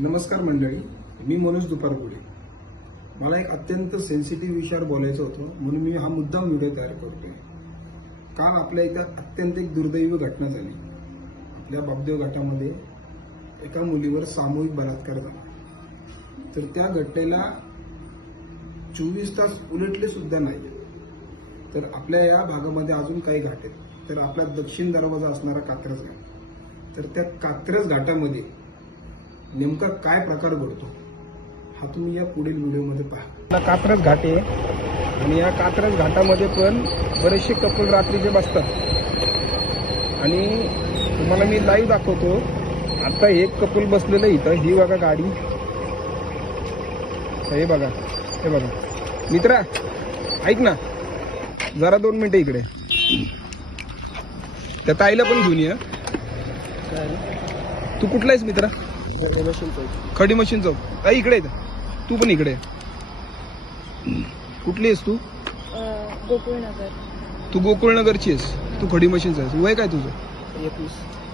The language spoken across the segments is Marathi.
नमस्कार मंडळी, मी मनोज दुपारपुरे. मला एक अत्यंत सेन्सिटिव्ह विषयावर बोलायचं होतं, म्हणून मी हा मुद्दाम व्हिडिओ तयार करतोय. काल आपल्या इथं अत्यंत एक दुर्दैवी घटना झाली. आपल्या बापदेव घाटामध्ये एका मुलीवर सामूहिक बलात्कार झाला. तर त्या घटनेला 24 तास उलटले सुद्धा नाही. तर आपल्या या भागामध्ये अजून काही घाट आहेत. तर आपला दक्षिण दरवाजा असणारा कात्रज घाट, तर त्या कात्रज घाटामध्ये नेमका काय प्रकार घडतो हा तुम्ही या पुढील व्हिडिओमध्ये पहा. कात्रज घाट आहे आणि या कात्रज घाटामध्ये पण बरेचसे कपल रात्रीचे बसतात आणि तुम्हाला मी लाईव्ह दाखवतो. आता एक कपल बसलेलं इथं, ही बघा गाडी, हे बघा, हे बघा. मित्रा ऐक ना जरा 2 मिनिटं इकडे. त्या ताईला पण घेऊन ये. तू कुठला आहेस मित्रा? खडी मशीन चौक. इकडे आहे. तू पण इकडे. कुठली आहेस तू? गोकुळनगर. तू गोकुळनगरची आहेस. तू खडी मशीनचा आहेस. वय काय तुझं?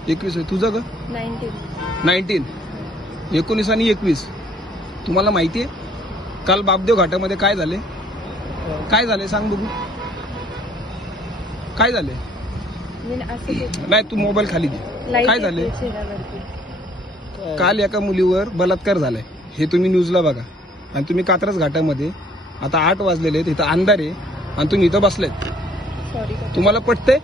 21 आहे. तुझं का? 19. 19 आणि 21. तुम्हाला माहिती आहे काल बापदेव घाटामध्ये काय झाले? काय झाले सांग बघू. काय झाले? नाही, तू मोबाईल खाली दे. काय झाले? काल एका मुलीवर बलात्कार झालाय. हे तुम्ही न्यूजला बघा. आणि तुम्ही कात्रज घाटामध्ये आता 8 वाजलेले आहेत, इथं अंधार आहे आणि तुम्ही इथं बसलेत. तुम्हाला पटतंय?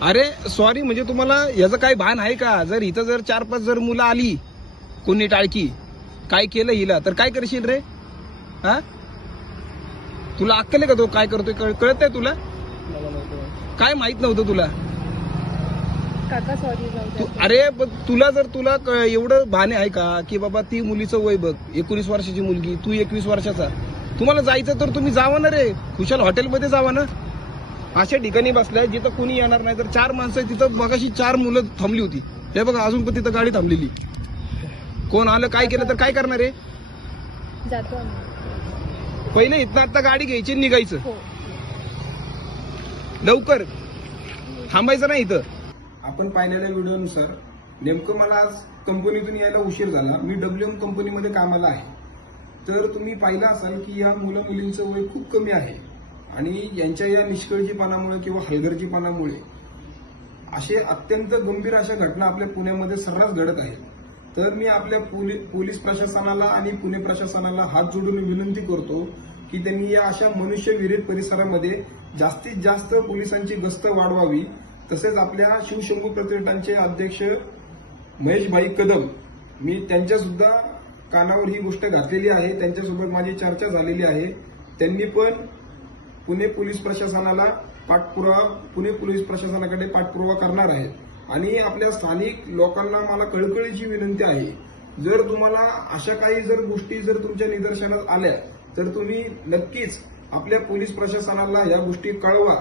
अरे सॉरी म्हणजे तुम्हाला याचं काही भान आहे का? जर इथं जर 4-5 जर मुलं आली, कोणी टाळकी काय केलं हिला, तर काय करशील रे? हा, तुला अक्कल आहे का? तो काय करतोय कळत आहे तुला? काय माहित नव्हतं तुला? काका सॉरी जाऊ. अरे तुला एवढं भाने आहे का की बाबा ती मुलीचं वय बघ, 19 वर्षाची मुलगी, तू 21 वर्षाचा. तुम्हाला जायचं तर तुम्ही जावा ना रे, खुशाल हॉटेलमध्ये जावा ना. अशा ठिकाणी बसलाय जिथं कोणी येणार नाही. तर 4 माणसं तिथं मगाशी 4 मुलं थांबली होती. हे बघा अजून पण तिथं गाडी थांबलेली. कोण आलं काय केलं तर काय करणार आहे? जातो आम्ही. पहिले इथं आता गाडी घ्यायची निघायचं. हो. लवकर थांबायचं नाही इथं. आपण पाहिलेल्या व्हिडिओनुसार नेमकं मला आज कंपनीतून यायला उशीर झाला. मी WM कंपनीमध्ये कामाला आहे. तर तुम्ही पाहिलं असाल की या मुलं मुलींचं वय खूप कमी आहे आणि यांच्या या निष्काळजीपणामुळे किंवा हलगर्जीपणामुळे असे अत्यंत गंभीर अशा घटना आपल्या पुण्यामध्ये सर्रास घडत आहेत. तर मी आपल्या पोलीस प्रशासनाला आणि पुणे प्रशासनाला हात जोडून विनंती करतो की त्यांनी या अशा मनुष्यविरहित परिसरामध्ये जास्तीत जास्त पोलिसांची गस्त वाढवावी. तसेच आपल्या शिवशंभू प्रतिष्ठानचे अध्यक्ष महेशभाई कदम, मी त्यांच्या सुद्धा कानावर ही गोष्ट घातलेली आहे. त्यांच्यासोबत माझी चर्चा झालेली आहे. त्यांनी पण पुणे पोलीस प्रशासनाकडे पाठपुरावा करणार आहेत. आणि आपल्या स्थानिक लोकांना मला कळकळीची विनंती आहे, जर तुम्हाला अशा काही जर गोष्टी जर तुमच्या निदर्शनास आल्या तर तुम्ही नक्कीच आपल्या पोलीस प्रशासनाला या गोष्टी कळवा.